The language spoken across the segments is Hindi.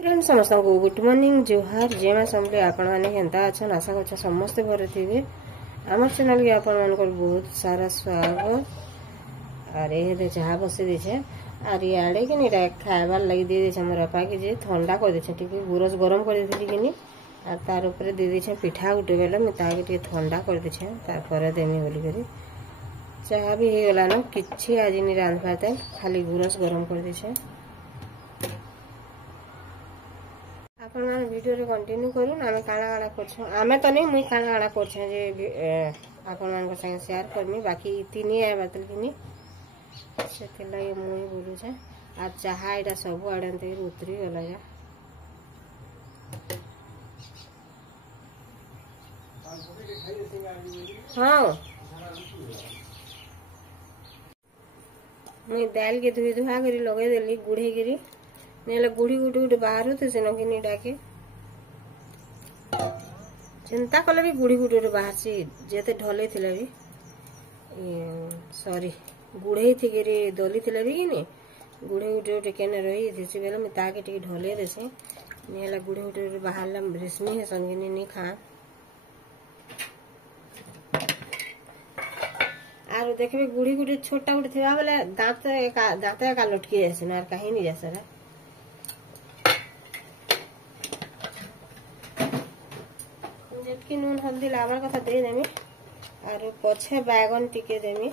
फ्रेंड समस्त को गुड मॉर्निंग जोहार जेमा समले आपण माने केनता अछन आशा करछ समस्त भर थिबे हमर चैनल के आपण मन को बहुत सारा स्वागत। अरे दे चाह बसे देछे आर याडे के निरा खाइबार लगी दे देछे हमर अपा के जे ठंडा कर देछे टिके गुरस गरम कर देथि किनी आ तार ऊपर दे देछे पिठा उठे बेले मैं ताके टिके ठंडा कर देछे तापर देमी बोली करी चाह भी हे गला न किछि आज नि रांध पाते खाली गुरस गरम कर देछे। आपण माने वीडियो रे कंटिन्यू करूँ आमे काना काना करछ आमे तो नहीं मुई काना काना करछ जे आपण मान संग शेयर करमी बाकी तीनी आए बातल किनी से लगे मुई बोलू छे आ चाहा एटा सब आडंते उतरी गला जा हां मुई दाल के धुई धुआ करी लगे देली गुढ़े गिरी नेले गुड़ी गुड़ी गुड़ी बाहर थे से नगिनी डाके चिंता कले भी गुड़ी गुड़ी गुड़ी बाहर से जेते ढले थिले भी सॉरी गुड़े थी गिरी दली थिले भी किनी गुड़े गुड़ी गुड़ी केने रही दिसी बेला मैं ताके टिके ढले देसे नेला गुड़ी गुड़ी गुड़ी बाहर ला रेशमी है संगिनी नहीं खा आरो देखबे गुड़ी गुड़ी छोटा गुड़ी थिबा बेले दांत का लटकी जासे ना कहीं नहीं जासे रे कि नून हल्दी लावर कथा दे देमी और पछे बैगन टिके देमी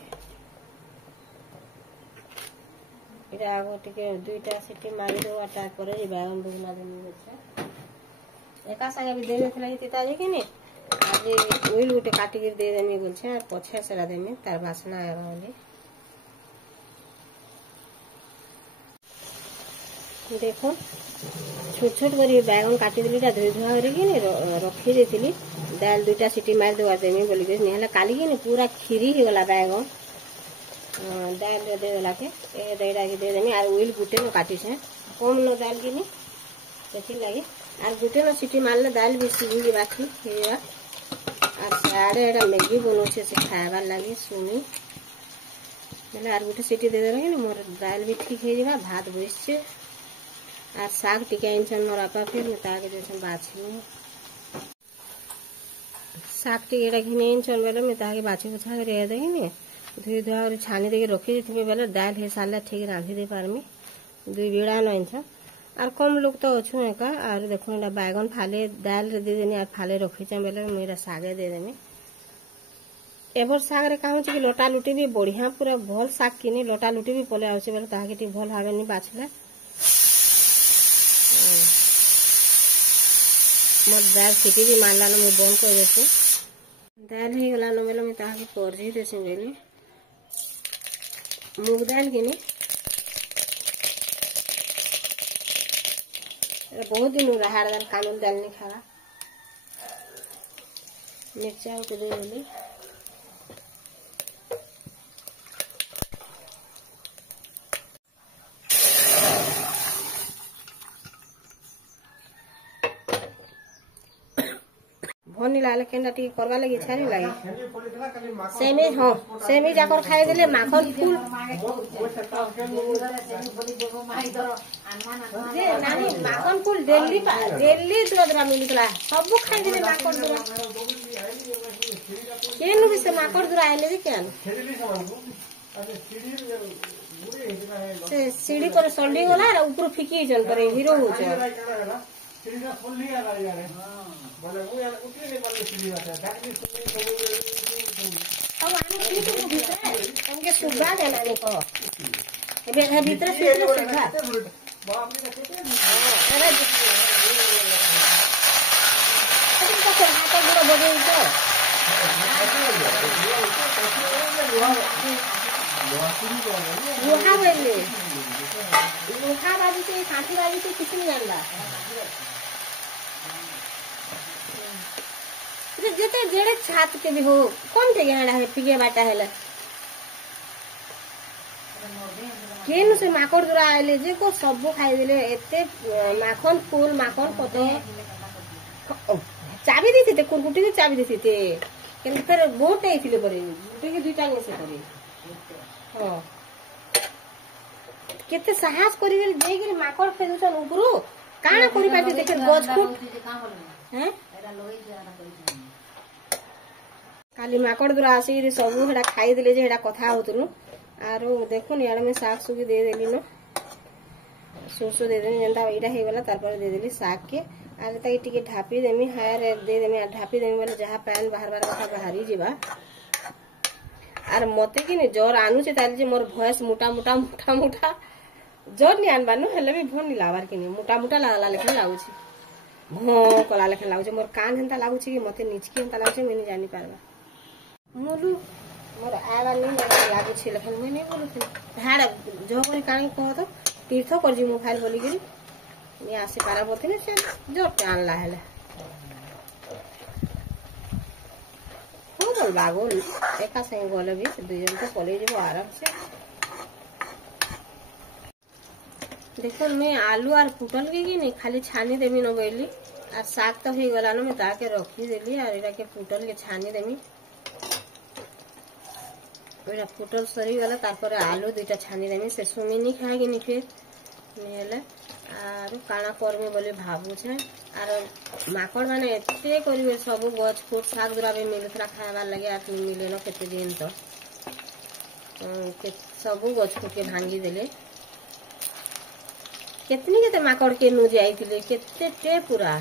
इरा आगो टिके दुईटा सीटी मारी देवा तापर ए बैगन बुगला देमी बोलछे एका संगे भी दे देथला तिता जे किनी आज ओइल गुटे काटी के दे देमी बोलछे और पछे सेरा देमी तार वासना आएगा बोली देखो छोट छोट करी बैगन काटी देली ता धोई धुआ करी कि रखी देथिली दाल दुटा सीटी मार देवा देमी बोली के नेहला काली कि पूरा खीरी ही वाला बैगन दाल दे देला के ए देडा के दे देमी आ ओइल गुटे में काटी छे कम न दाल किनी देखि लागी आ गुटे में सीटी मारले दाल भी सिझी के बाकी हेया आ सारे एडा मैगी बनोछे से खायबा लागी सुनी नेला आर गुटे सीटी दे देला कि मोर दाल भी ठीक हे जेबा भात बइछे और साग टिके इंचन मोर आपा फिर मैं ताके जैसे बाछी साग टिके घिने इंचन बेले मैं ताके बाछी बुछा के रह देगी ने धुई धुआ और छानी देके रखी थी बेले दाल हे साला ठीक रांधी दे पारमी दुई बेड़ा न इंच और कम लोग तो अच्छु एका और देखो एटा बैगन फाले दाल दे देनी और फाले रखी छ बेले मेरा सागे दे देनी एबर साग रे काहू कि लोटा लुटी भी बढ़िया पूरा भल साग किनी लोटा लुटी भी पले आउछ बेले ताके टी भल हावे नी बाछला मोर दाल सीटी भी मारला न मैं बंद कर देसी दाल ही गला न बेले मैं ताके कर जी देसी बेली मूंग दाल किनी बहुत दिन रहार दाल कानून दाल नहीं खावा मिर्चा उठ दे बोली भनी लाले केंडा टी करवा लगी छानी लागी सेमी हो सेमी जाकर खाई देले माखन फूल जे नानी माखन फूल दिल्ली दुरा मिलतला सब खाई देले माखन दुरा केनु भी से माखन दुरा आइले भी केन से सीढ़ी पर सोल्डी गला और ऊपर फिकी जन करे हीरो हो छ सीढ़ी खोलली आ रहा यार बोले वो यार उतरे ने बोले सीढ़ी बात है डाकनी अब आने की तो भीतर हमके सुबह देना नहीं को ये घर भीतर से सुबह बाप ने कहते अरे तो फिर हाथ पूरा बदल तो लोहा बेले लोहा बाजी से काठी बाजी से किसी नहीं जानला जेते जेड़े छात के भी हो कौन थे गाड़ा है पिगे बाटा हैला केनु से माकड़ दुरा आइले जे को सब खाई देले एते माखन फूल माखन पतो चाबी देती थे कुरकुटी की चाबी देती थे केन तर बहुत आई थिले परे गुटे के दुईटा ने से परे हां केते साहस करी देले जे के माकड़ फेदुसन उपरु काना करि पाते देखे गज फुट हैं काली माकड़ दुरा आसी सब हेडा खाई देले जे हेडा कथा होतनु आरो देखो यार में साग सुगी दे देली न सोरसो दे देनी जेंता एटा हे वाला तार पर दे देली साग के आगे तक टिके ढापी देमी हायर दे देमी ढापी देमी बोले जहां पैन बाहर बाहर कथा बाहरी जीवा आर मते कि ने जोर आनु छे ताली जे मोर भॉइस मोटा मोटा मोटा मोटा जोर नि आनबानु हेले भी भोन नि लावार कि मोटा मोटा लाला लेखन लागु छे भो कला लेखन लागु छे मोर कान हेंता लागु छे कि मते निचकी हेंता लागु छे मैं नि जानि पारबा मोलू मोर आवा नि लागु छे लेखन मैं नै बोलु छे धाड़ जो कोई कानी कह तो तीर्थ कर जी मोबाइल बोली गिरी नि आसी पारा बोलते ने से जोर टान ला हेले हो बोल बागो एका संग गले भी दुई जन तो कॉलेज में आराम से देखो मैं आलू और पुटल के कि नहीं खाली छानी देमी न गईली और साग तो हो गला न मैं ताके रखी देली और एरा के पुटल के छानी देमी एरा पुटल सरी गला तार आलू दुईटा छानी देमी से सुमी नहीं खाएगी नहीं फिर नेले और काना करमी बोली भाबू छे और माकड़ माने एते करिवे सब गछ फुट साग दुरा भी मिलथरा खाबार लगे आ मिले न केते दिन तो के सब गछ फुट के भांगी देले केतनी केते माकड़ के नु जाइतिले केते टे पूरा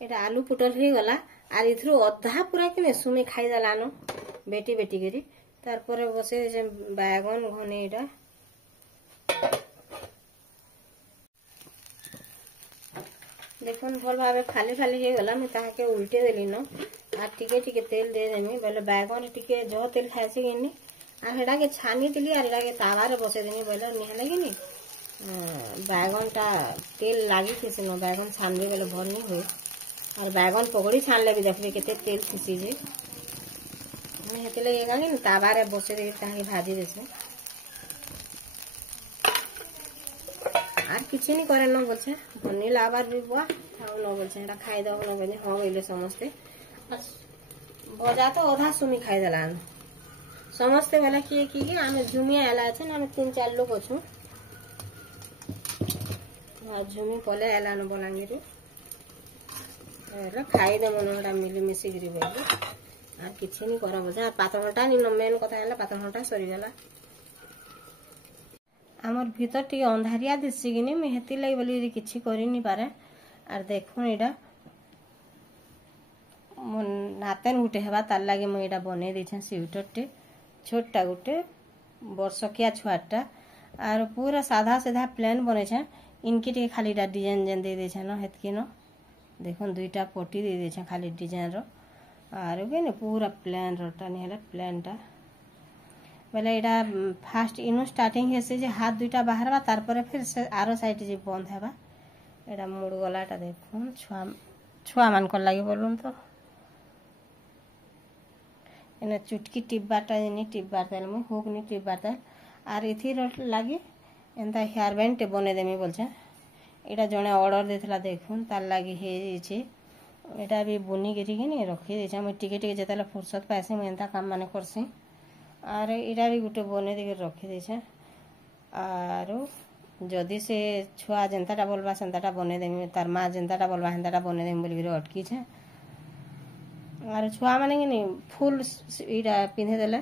एटा आलू पुटल ही गला आर इथरु अधा पूरा कि सुमे खाई दलानो बेटी बेटी करी तार पर बसे जे बैगन घनेटा देखन भल भाबे खाली खाली हे गला मैं ताहा के उल्टे देली न आ टिके टिके तेल दे देमी बोले बैगन टिके जो तेल खाइ से गनी आ हेडा के छानी दिली आ हेडा के तावा रे बसे देनी बोले निहले कि नी बैगन ता तेल लागी थी से न बैगन छानबे बोले भल नहीं होई और बैगन पकड़ी छानले भी देखबे केते तेल खिसी जे मैं हेतले एगा कि तावा रे बसे दे ताही भाजी देसे आर किछि नहीं करे न बोलछे बनी लाबार भी बुआ खाओ न बोलछे एटा खाइ दो न बोले हां गइले समस्ते बजा तो आधा सुमी खाइ दलान समस्ते वाला किए कि आमे झुमिया आला छै ना 3-4 लोग अछु आ झुमी पले आला न बलांगिर एला खाइ दे मनोडा मिली मिसी गिरी बोली आ किछि नहीं करा बजा पातळटा नि मेन कथा हला पातळटा सरी गला आमर भीतर टी अंधारिया दिसी कि नहीं हेती लगी बोली किछि करि नहीं पारे आर देखो एटा मन नातेन गुटे हेबा तार लागे मैं एटा बने देछन स्वेटर टे छोटा गुटे वर्षकिया छुआटा आर पूरा साधा सीधा प्लेन बने छे इनके टे खाली डा डिजाइन जन दे दे छन हेतकी न देखो दुईटा पट्टी दे दे छन खाली डिजाइन रो आर के ने पूरा प्लेन रोटा नहीं हला प्लेन टा बोले एटा फास्ट इनो स्टार्टिंग हेसे जे हाथ दुईटा बाहर बा तार पर फिर से आरो साइड जे बंद हेबा एटा मुड़ गलाटा देखो छुआ मान को लागि बोलुन तो एने चुटकी टिब्बाटा नि टिब्बारताल मु हुक नि टिब्बारताल आर इथि लागि एंता हेयर बैंड टे बने देमी बोलछे एटा जने ऑर्डर देथला देखुन तार लागि हे छै एटा भी बुनी गिरी कि नि रखी दे छै हम टिके टिके जेतला फुर्सत पासे मैं एंता काम माने करसी आर एटा भी गुटे बने दे रखी दे छै आर जदी से छुआ जेंताटा बोलबा सेंताटा बने देमी तार मां जेंताटा बोलबा हेंताटा बने देमी बोली गिरी अटकी छै आर छुआ माने कि नि फुल इटा पिंधे देले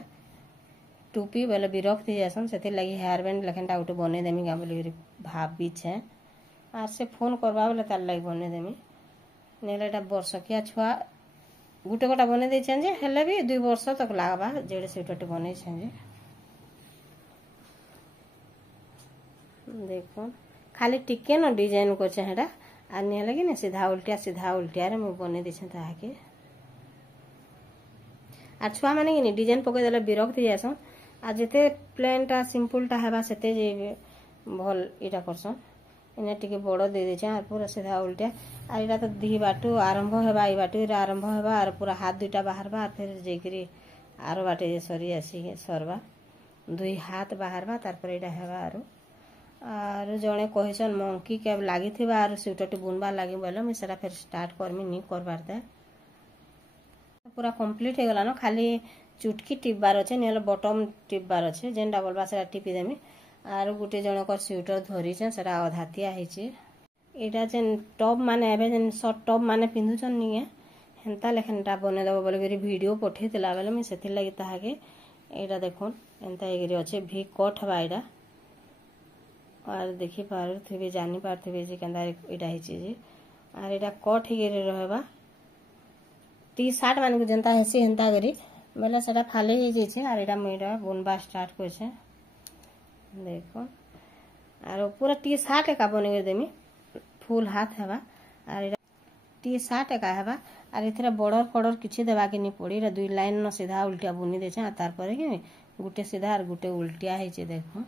टोपी बोले विरक्त जासन से लगी हेयर बैंड लखनटा उठे बने देमी गा बोली भाबी छे आर से फोन करबा बोले तार लगी बने देमी नेले एटा वर्षकिया छुआ गुटे गोटा बने दे छन जे हेले भी 2 वर्ष तक लागबा जेडे स्वेटर बने छन जे देखो खाली टिके न डिजाइन को हेडा आ नेले कि सीधा उल्टिया रे मैं बने दे छन ताहा के आ छुआ माने कि डिजाइन पके देले विरक्त जासन आ जेते प्लेन टा सिंपल टा हेबा सेते जे भल इटा करसन इने टिके बड़ दे दे छ पूरा सीधा उल्टा आ इटा तो दी बाटू आरंभ हेबा ई बाटू रे आरंभ हेबा और पूरा हाथ दुटा बाहर बा फिर जेकरी आरो बाटे सरी आसी सरबा 2 हाथ बाहर बा तार पर इटा हेबा आरो जने कहिसन मंकी के लागि थिबा आरो स्वेटर बुनबा लागि बोले मैं सेरा फिर स्टार्ट करमी नी करबारते पूरा कंप्लीट हे गला न खाली चुटकी टिपबार अच्छे नहीं बटम टिपबार अच्छे जेनटा बोलबा से टिपिदेमी आर गोटे जनकर स्वेटर धरीछे से अधातिया होइछे एटा जेन टॉप माने एबे जेन शॉर्ट टॉप माने पिंधुछन निए हेन्ता लेखनटा बने दबो बोलकरी वीडियो पठेइतला बेले मुई सेथिर लागि ताहाके एटा देखुन एन्ता एगरी अच्छे भी कट हवा एटा और देखि पारुथिबे जानि पारुथिबे जे केन्दा एटा हिचे जे आर एटा कट हिगरे रहबा टी शर्ट मान को जनता हेसी हेन्ता करी बेले सेटा फाले ही जेछे आर एटा मेरा बुनबा स्टार्ट करछे देखो आर पूरा टी शर्ट का बने कर देमी फुल हाथ हेबा आर एटा टी शर्ट का हेबा आर एथरा बॉर्डर फॉर्डर किछि देबा के नि पड़ी रे दुई लाइन न सीधा उल्टा बुनी देछे आ तार परे कि गुटे सीधा आर गुटे उल्टिया हिचे देखो।